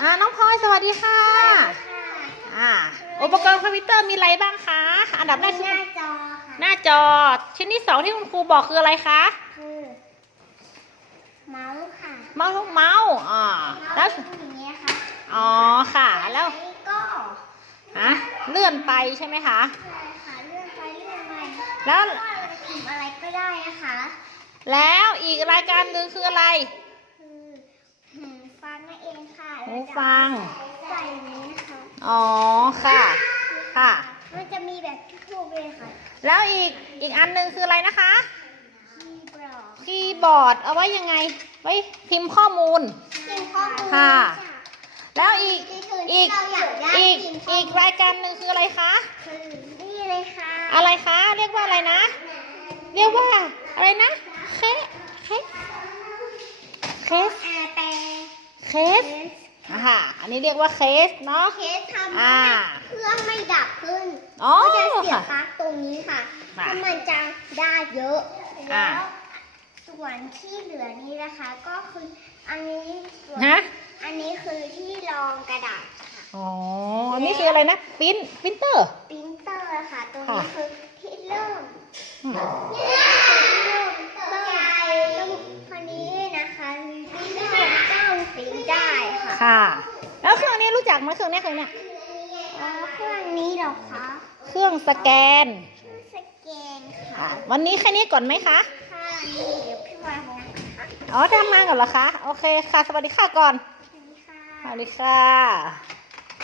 อ่าน้องพลอยสวัสดีค่ะอ่าอุปกรณ์คอมพิวเตอร์มีอะไรบ้างคะอันดับแรกหคือน้าจอค่ะหน้าจอชิ้นที่สองที่คุณครูบอกคืออะไรคะคือเมาส์ค่ะเมาส์ทุกเมาส์อ่าแล้แล้ววอย่างเงี้ยค่ะอ๋อค่ะแล้วอันนี้ก็ฮะเลื่อนไปใช่ไหมคะใช่ค่ะเลื่อนไปเลื่อนมาแล้วก็เราจะพิมพ์อะไรก็ได้นะคะ แล้วอีกรายการหนึ่งคืออะไร คือหูฟังนั่นเองค่ะ หูฟัง ใส่นี้นะคะอ๋อ ค่ะ ค่ะ มันจะมีแบบทุกๆเลยค่ะแล้วอีก อีกอันหนึ่งคืออะไรนะคะ คีย์บอร์ดคีย์บอร์ด เอาไว้ยังไง ไว้พิมพ์ข้อมูลพิมพ์ข้อมูลค่ะ แล้วอีกนี่คืออีที่กเราอยากได้อีกพิมพ์ข้อีกรายการหนึ่งคืออะไรคะ คือนี่เลยค่ะอะไรคะ เรียกว่าอะไรนะ เรียกว่าอะไรนะ เคสเคสเคส แอร์แปร เคส อ่าฮะอันนี้เรียกว่าเคสเนาะ เคสทำอ่าให้เครื่องไม่ดับขึ้นอ๋อก็จะเสียบค่ะปลั๊กตรงนี้ค่ะค่ะ ถ้ามันจะได้เยอะอ่าแล้วส่วนที่เหลือนี้นะคะก็คืออันนี้ส่วนฮะ อันนี้คือที่รองกระดาษค่ะอ๋อ อันนี้คืออะไรนะ ปิ้น ปิ้นเตอร์ ปรินเตอร์ค่ะ ตรงนี้ค่ะ คือที่เริ่ม อืม ค่ะค่ะ แล้วเครื่องนี้รู้จักไหมเครื่องนี้เครื่องเนี้ยอ๋อเครื่องนี้เหรอคะ เครื่องสแกน เครื่องสแกนค่ะค่ะวันนี้แค่นี้ก่อนไหมคะ ค่ะนี่เดี๋ยวพี่วางนะคะอ๋อทำงานก่อนเหรอคะ โอเคค่ะ สวัสดีค่ะก่อน สวัสดีค่ะ สวัสดีค่ะ